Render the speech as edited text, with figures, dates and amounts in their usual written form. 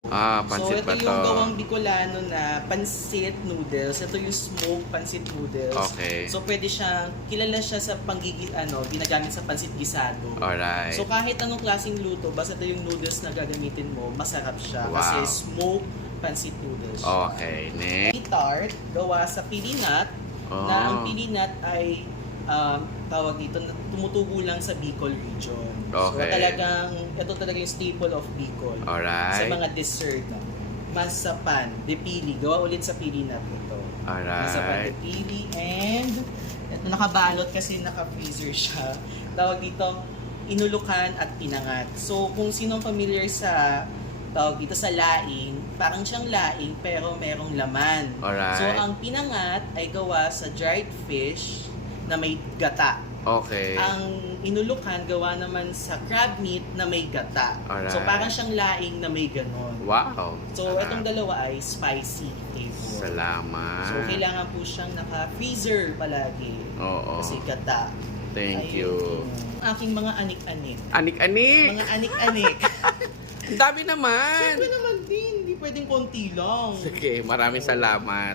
Pansit So, ba ito to? yung gawang Bicolano na pansit noodles. Ito yung smoked pansit noodles. Okay. So, pwede siyang, kilala siya sa ginagamit sa pansit gisado. Alright. So, kahit anong klaseng luto, basta ito yung noodles na gagamitin mo, masarap siya. Wow. Kasi smoked pansit noodles siya. Okay, next. Tart, gawa sa pili nut, na ang pili nut ay tawag dito, tumutubo lang sa Bicol region. Okay. So ito talaga yung staple of Bicol. Alright. Sa mga dessert, no? Masapan, de pili, gawa ulit sa pili nut ito. Masapan, de Alright. pili, and ito nakabalot kasi naka-freezer siya. Tawag dito, inulukan at pinangat. So kung sinong familiar sa tawag dito sa laing, parang siyang laing pero merong laman. Alright. So ang pinangat ay gawa sa dried fish na may gata. Okay. Ang inulukan gawa naman sa crab meat na may gata. Alright. So parang siyang laing na may ganon. Wow. So itong dalawa ay spicy flavor. Salamat. So kailangan po siyang naka-freezer palagi. Oo. Kasi gata. Thank Ayun. you. Ang aking mga anik-anik. Anik-anik! Mga anik-anik. Ang dami naman! Siyempre naman din, hindi pwedeng konti lang. Sige, maraming salamat.